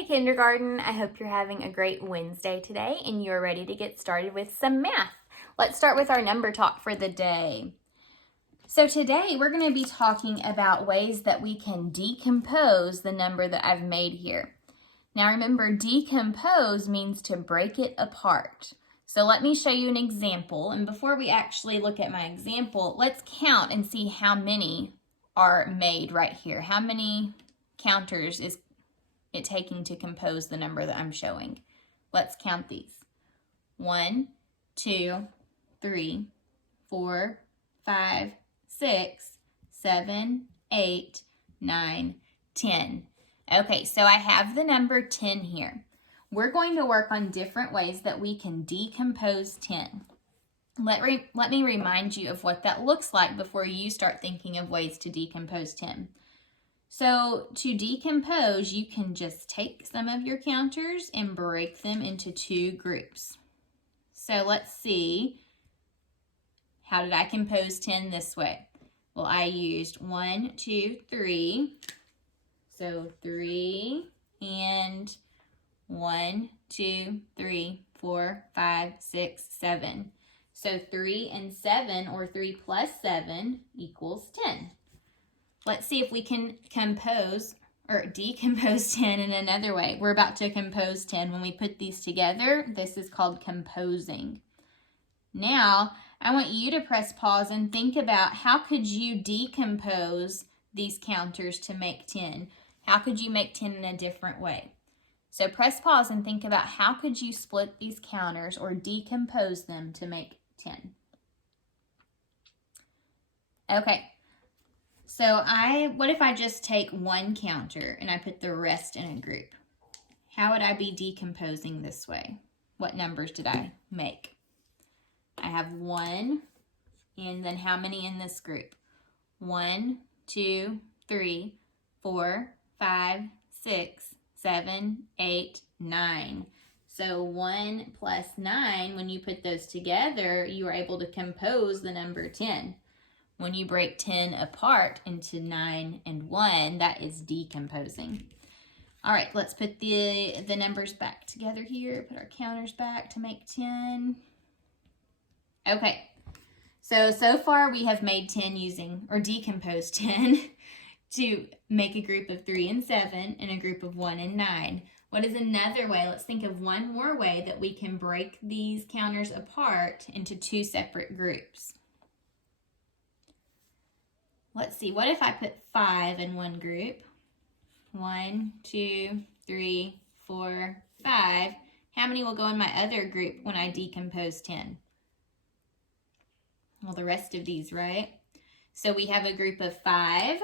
Hey kindergarten, I hope you're having a great Wednesday today and you're ready to get started with some math. Let's start with our number talk for the day. So today we're going to be talking about ways that we can decompose the number that I've made here. Now remember, decompose means to break it apart. So let me show you an example, and before we actually look at my example, let's count and see how many are made right here. How many counters is it taking to compose the number that I'm showing? Let's count these. 1, 2, 3, 4, 5, 6, 7, 8, 9, 10. Okay, so I have the number 10 here. We're going to work on different ways that we can decompose 10. Let me remind you of what that looks like before you start thinking of ways to decompose 10. So to decompose, you can just take some of your counters and break them into two groups. So let's see, how did I compose 10 this way? Well, I used 1, 2, 3. So 3 and 1, 2, 3, 4, 5, 6, 7. So 3 and 7, or 3 plus 7, equals 10. Let's see if we can compose or decompose 10 in another way. We're about to compose 10. When we put these together, this is called composing. Now, I want you to press pause and think about how could you decompose these counters to make 10? How could you make 10 in a different way? So press pause and think about how could you split these counters or decompose them to make 10. Okay. So what if I just take one counter and I put the rest in a group? How would I be decomposing this way? What numbers did I make? I have 1, and then how many in this group? 1, 2, 3, 4, 5, 6, 7, 8, 9. So 1 plus 9, when you put those together, you are able to compose the number 10. When you break 10 apart into 9 and 1, that is decomposing. All right, let's put the numbers back together here. Put our counters back to make 10. Okay, so far we have made 10 using, or decomposed 10 to make a group of 3 and 7 and a group of 1 and 9. What is another way? Let's think of one more way that we can break these counters apart into two separate groups. Let's see, what if I put 5 in one group? 1, 2, 3, 4, 5. How many will go in my other group when I decompose 10? Well, the rest of these, right? So we have a group of 5.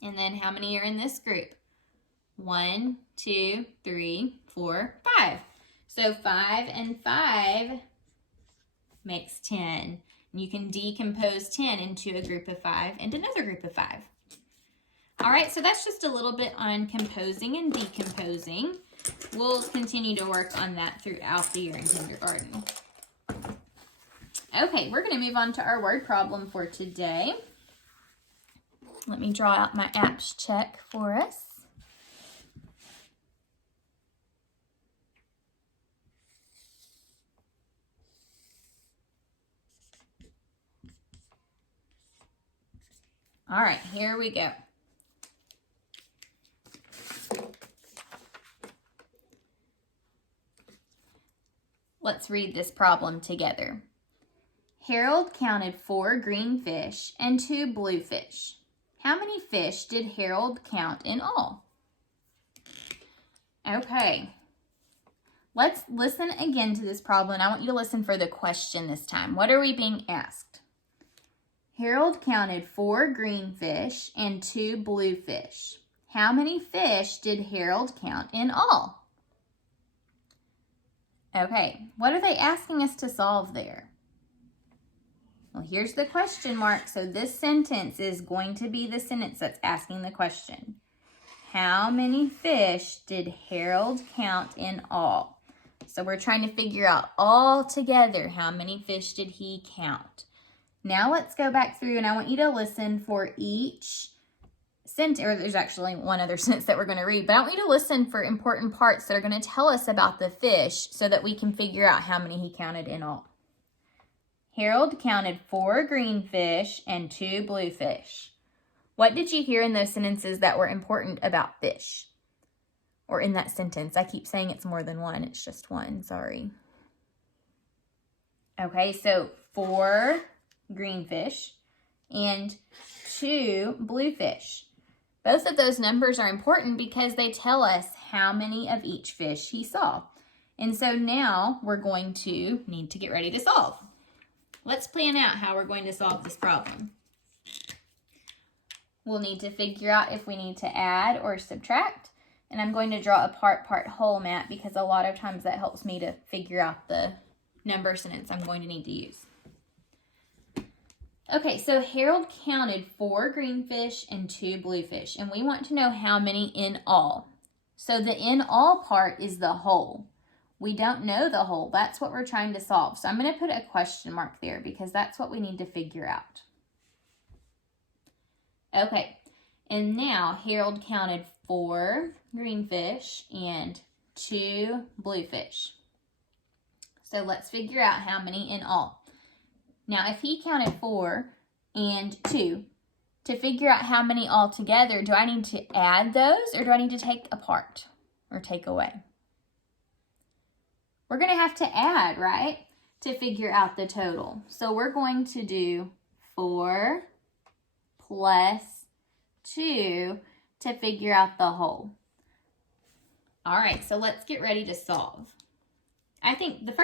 And then how many are in this group? 1, 2, 3, 4, 5. So 5 and 5 makes 10. You can decompose 10 into a group of 5 and another group of 5. All right, so that's just a little bit on composing and decomposing. We'll continue to work on that throughout the year in kindergarten. Okay, we're going to move on to our word problem for today. Let me draw out my apps check for us. All right, here we go. Let's read this problem together. Harold counted 4 green fish and 2 blue fish. How many fish did Harold count in all? Okay, let's listen again to this problem, and I want you to listen for the question this time. What are we being asked? Harold counted 4 green fish and 2 blue fish. How many fish did Harold count in all? Okay, what are they asking us to solve there? Well, here's the question mark. So this sentence is going to be the sentence that's asking the question. How many fish did Harold count in all? So we're trying to figure out all together how many fish did he count. Now let's go back through, and I want you to listen for each sentence, or there's actually one other sentence that we're going to read, but I want you to listen for important parts that are going to tell us about the fish so that we can figure out how many he counted in all. Harold counted 4 green fish and 2 blue fish. What did you hear in those sentences that were important about fish? Or in that sentence? I keep saying it's more than one. It's just one. Sorry. Okay, so 4 green fish and 2 blue fish. Both of those numbers are important because they tell us how many of each fish he saw. And so now we're going to need to get ready to solve. Let's plan out how we're going to solve this problem. We'll need to figure out if we need to add or subtract. And I'm going to draw a part whole map because a lot of times that helps me to figure out the number sentence I'm going to need to use. Okay, so Harold counted 4 green fish and 2 blue fish, and we want to know how many in all. So the in all part is the whole. We don't know the whole. That's what we're trying to solve. So I'm going to put a question mark there because that's what we need to figure out. Okay, and now Harold counted 4 green fish and 2 blue fish. So let's figure out how many in all. Now, if he counted 4 and 2, to figure out how many all together, do I need to add those or do I need to take apart or take away? We're going to have to add, right, to figure out the total. So we're going to do 4 plus 2 to figure out the whole. All right, so let's get ready to solve. I think the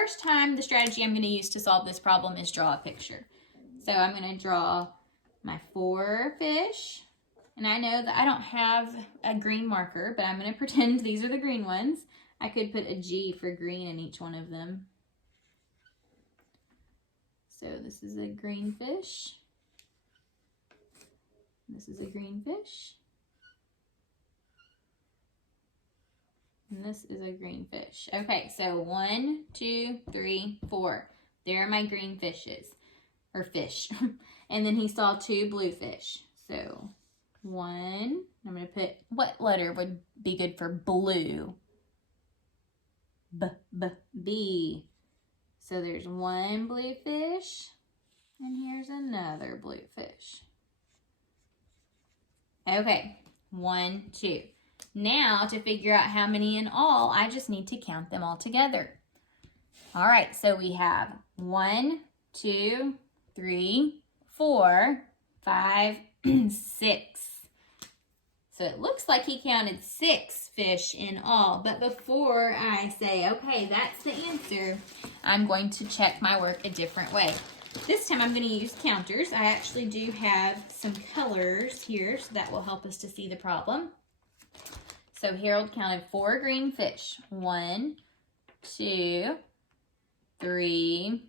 strategy I'm going to use to solve this problem is draw a picture. So I'm going to draw my 4 fish. And I know that I don't have a green marker, but I'm going to pretend these are the green ones. I could put a G for green in each one of them. So this is a green fish. This is a green fish. And this is a green fish. Okay, so 1, 2, 3, 4. There are my green fishes, or fish. And then he saw 2 blue fish. So 1, I'm going to put, what letter would be good for blue? B. So there's 1 blue fish, and here's another blue fish. Okay, 1, 2. Now, to figure out how many in all, I just need to count them all together. All right, so we have 1, 2, 3, 4, 5, 6. So it looks like he counted 6 fish in all. But before I say, okay, that's the answer, I'm going to check my work a different way. This time I'm going to use counters. I actually do have some colors here, so that will help us to see the problem. So Harold counted 4 green fish. 1, 2, 3,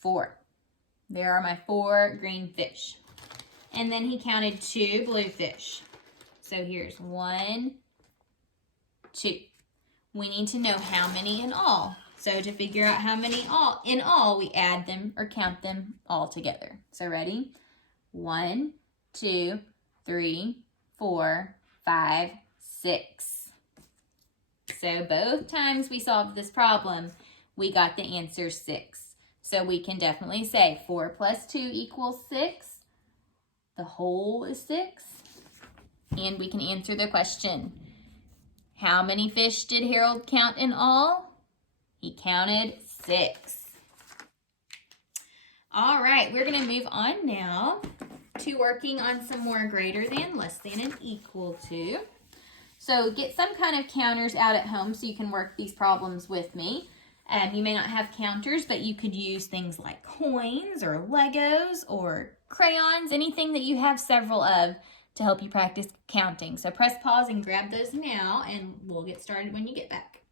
4. There are my 4 green fish. And then he counted 2 blue fish. So here's 1, 2. We need to know how many in all. So to figure out how many in all, we add them or count them all together. So ready? 1, 2, 3, 4, 5, 6. So both times we solved this problem, we got the answer 6. So we can definitely say 4 plus 2 equals 6. The whole is 6. And we can answer the question. How many fish did Harold count in all? He counted 6. All right, we're going to move on now to working on some more greater than, less than, and equal to. So get some kind of counters out at home so you can work these problems with me. You may not have counters, but you could use things like coins or Legos or crayons, anything that you have several of to help you practice counting. So press pause and grab those now, and we'll get started when you get back.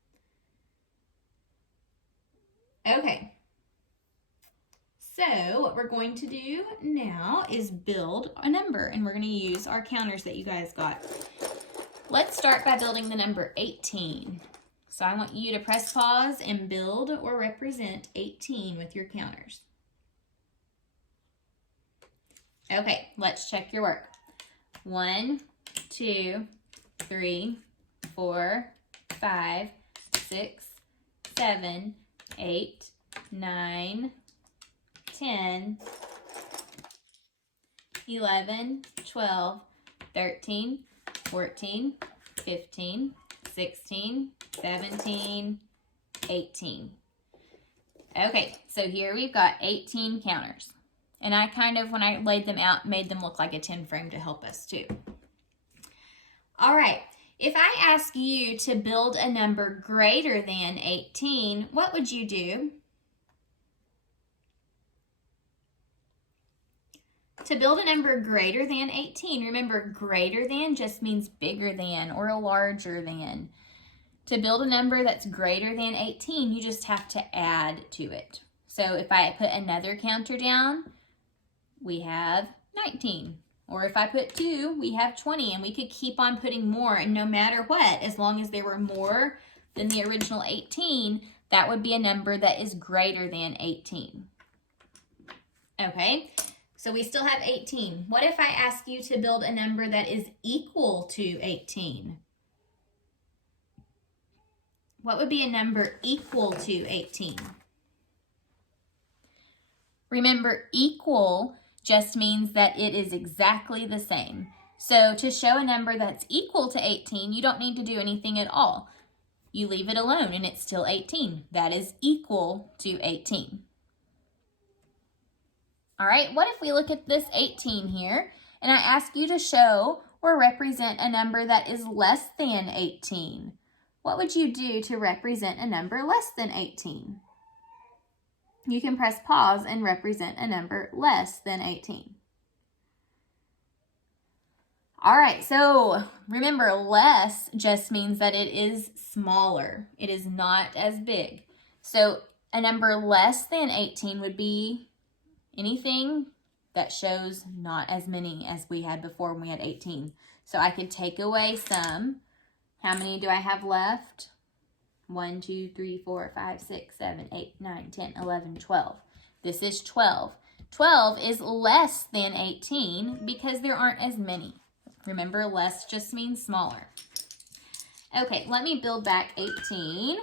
Okay, so what we're going to do now is build a number, and we're going to use our counters that you guys got. Let's start by building the number 18. So I want you to press pause and build or represent 18 with your counters. Okay, let's check your work. 1, 2, 3, 4, 5, 6, 7, 8, 9, 10, 11, 12, 13, 14, 15, 16, 17, 18. Okay, so here we've got 18 counters. And I kind of, when I laid them out, made them look like a 10 frame to help us too. All right, if I ask you to build a number greater than 18, what would you do? To build a number greater than 18, remember greater than just means bigger than or larger than. To build a number that's greater than 18, you just have to add to it. So if I put another counter down, we have 19. Or if I put 2, we have 20, and we could keep on putting more, and no matter what, as long as there were more than the original 18, that would be a number that is greater than 18. Okay, so we still have 18. What if I ask you to build a number that is equal to 18? What would be a number equal to 18? Remember, equal just means that it is exactly the same. So to show a number that's equal to 18, you don't need to do anything at all. You leave it alone and it's still 18. That is equal to 18. All right, what if we look at this 18 here and I ask you to show or represent a number that is less than 18? What would you do to represent a number less than 18? You can press pause and represent a number less than 18. All right, so remember, less just means that it is smaller. It is not as big. So a number less than 18 would be anything that shows not as many as we had before when we had 18. So I could take away some. How many do I have left? 1, 2, 3, 4, 5, 6, 7, 8, 9, 10, 11, 12. This is 12. 12 is less than 18 because there aren't as many. Remember, less just means smaller. Okay, let me build back 18.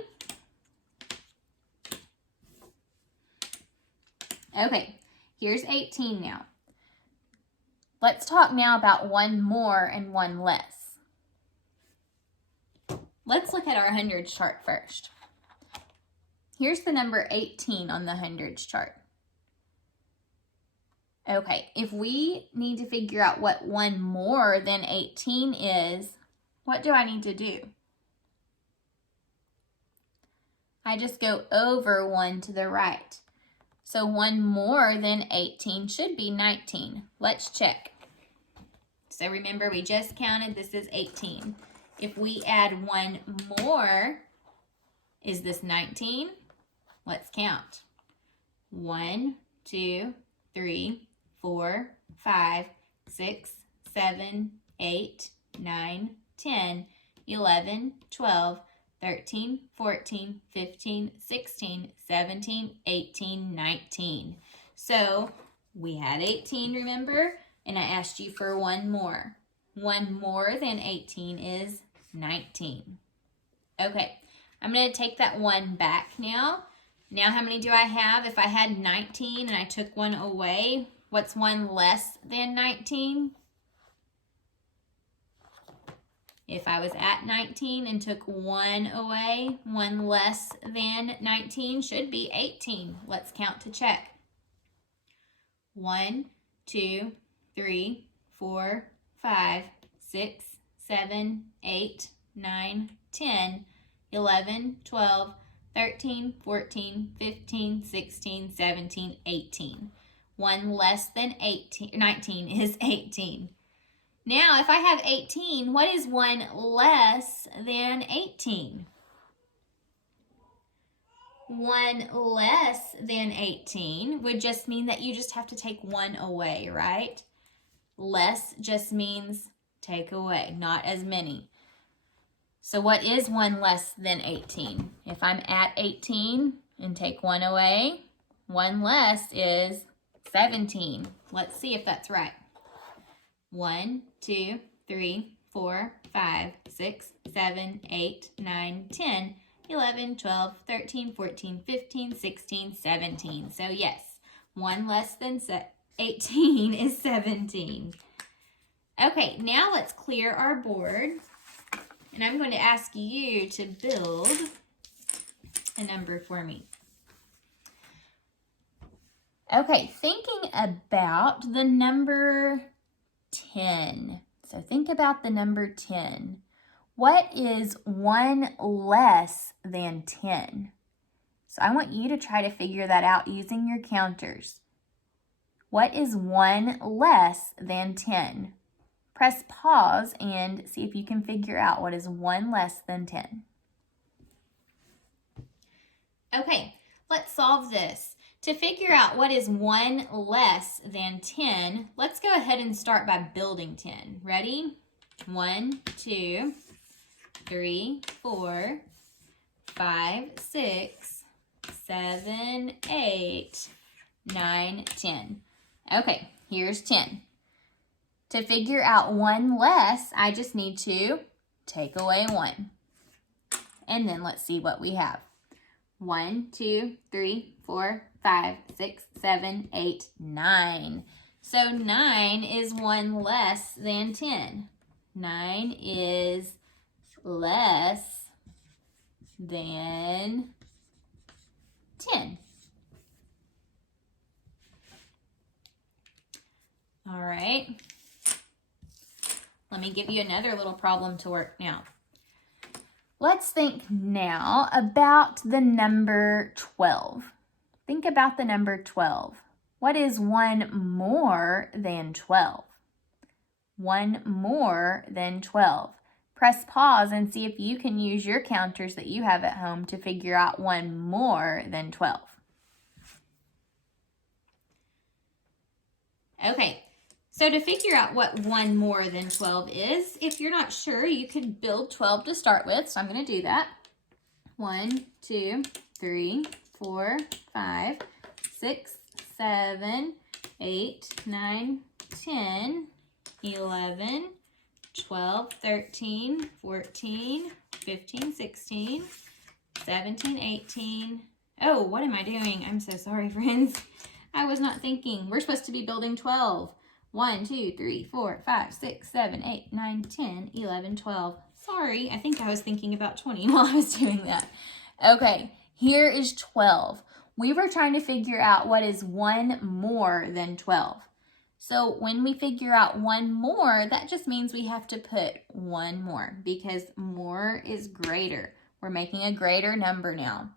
Okay, here's 18 now. Let's talk now about one more and one less. Let's look at our hundreds chart first. Here's the number 18 on the hundreds chart. Okay, if we need to figure out what one more than 18 is, what do I need to do? I just go over 1 to the right. So one more than 18 should be 19. Let's check. So remember, we just counted, this is 18. If we add one more, is this 19? Let's count. 1, 2, 3, 4, 5, 6, 7, 8, 9, 10, 11, 12, 13, 14, 15, 16, 17, 18, 19. So we had 18, remember? And I asked you for one more. One more than 18 is 19. Okay, I'm going to take that one back now. Now how many do I have? If I had 19 and I took one away, what's one less than 19? If I was at 19 and took one away, one less than 19 should be 18. Let's count to check. 1, 2, 3, 4, 5, 6, 7, 8, 9, 10, 11, 12, 13, 14, 15, 16, 17, 18. One less than 19 is 18. Now, if I have 18, what is one less than 18? One less than 18 would just mean that you just have to take one away, right? Less just means take away, not as many. So what is one less than 18? If I'm at 18 and take one away, one less is 17. Let's see if that's right. 1, 2, 3, 4, 5, 6, 7, 8, 9, 10, 11, 12, 13, 14, 15, 16, 17. So yes, 1 less than 18 is 17. Okay, now let's clear our board. And I'm going to ask you to build a number for me. Okay, thinking about the number 10. So think about the number 10. What is 1 less than 10? So I want you to try to figure that out using your counters. What is 1 less than 10? Press pause and see if you can figure out what is 1 less than 10. Okay, let's solve this. To figure out what is 1 less than 10, let's go ahead and start by building 10. Ready? 1, 2, 3, 4, 5, 6, 7, 8, 9, 10. Okay, here's 10. To figure out 1 less, I just need to take away 1. And then let's see what we have. 1, 2, 3, 4, 5, 6, 7, 8, 9. So 9 is 1 less than 10. 9 is less than 10. All right. Let me give you another little problem to work now. Let's think now about the number 12. Think about the number 12. What is 1 more than 12? 1 more than 12. Press pause and see if you can use your counters that you have at home to figure out 1 more than 12. Okay. So to figure out what 1 more than 12 is, if you're not sure, you could build 12 to start with. So I'm going to do that. 1, 2, 3, 4, 5, 6, 7, 8, 9, 10, 11, 12, 13, 14, 15, 16, 17, 18. Oh, what am I doing? I'm so sorry, friends. I was not thinking. We're supposed to be building 12. 1, 2, 3, 4, 5, 6, 7, 8, 9, 10, 11, 12. Sorry, I think I was thinking about 20 while I was doing that. Okay, here is 12. We were trying to figure out what is 1 more than 12. So when we figure out 1 more, that just means we have to put 1 more because more is greater. We're making a greater number now.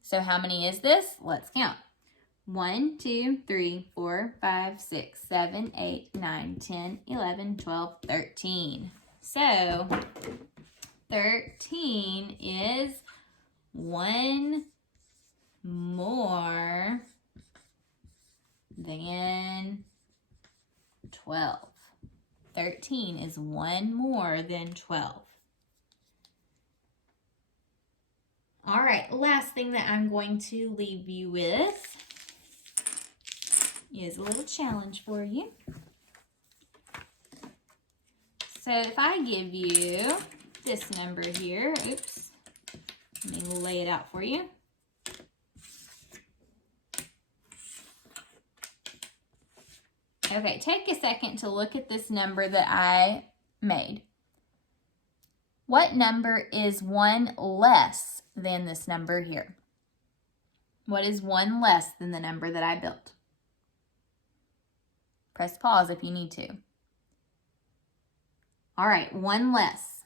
So how many is this? Let's count. 1, 2, 3, 4, 5, 6, 7, 8, 9, 10, 11, 12, 13. So 13 is 1 more than 12. 13 is 1 more than 12. All right, last thing that I'm going to leave you with is a little challenge for you. So if I give you this number here, oops, let me lay it out for you. Okay, take a second to look at this number that I made. What number is 1 less than this number here? What is 1 less than the number that I built? Press pause if you need to. All right, 1 less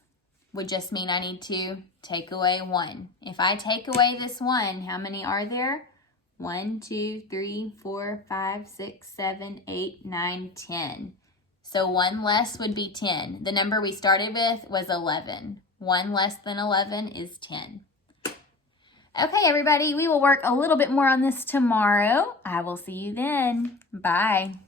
would just mean I need to take away 1. If I take away this 1, how many are there? 1, 2, 3, 4, 5, 6, 7, 8, 9, 10. So 1 less would be 10. The number we started with was 11. 1 less than 11 is 10. Okay, everybody, we will work a little bit more on this tomorrow. I will see you then. Bye.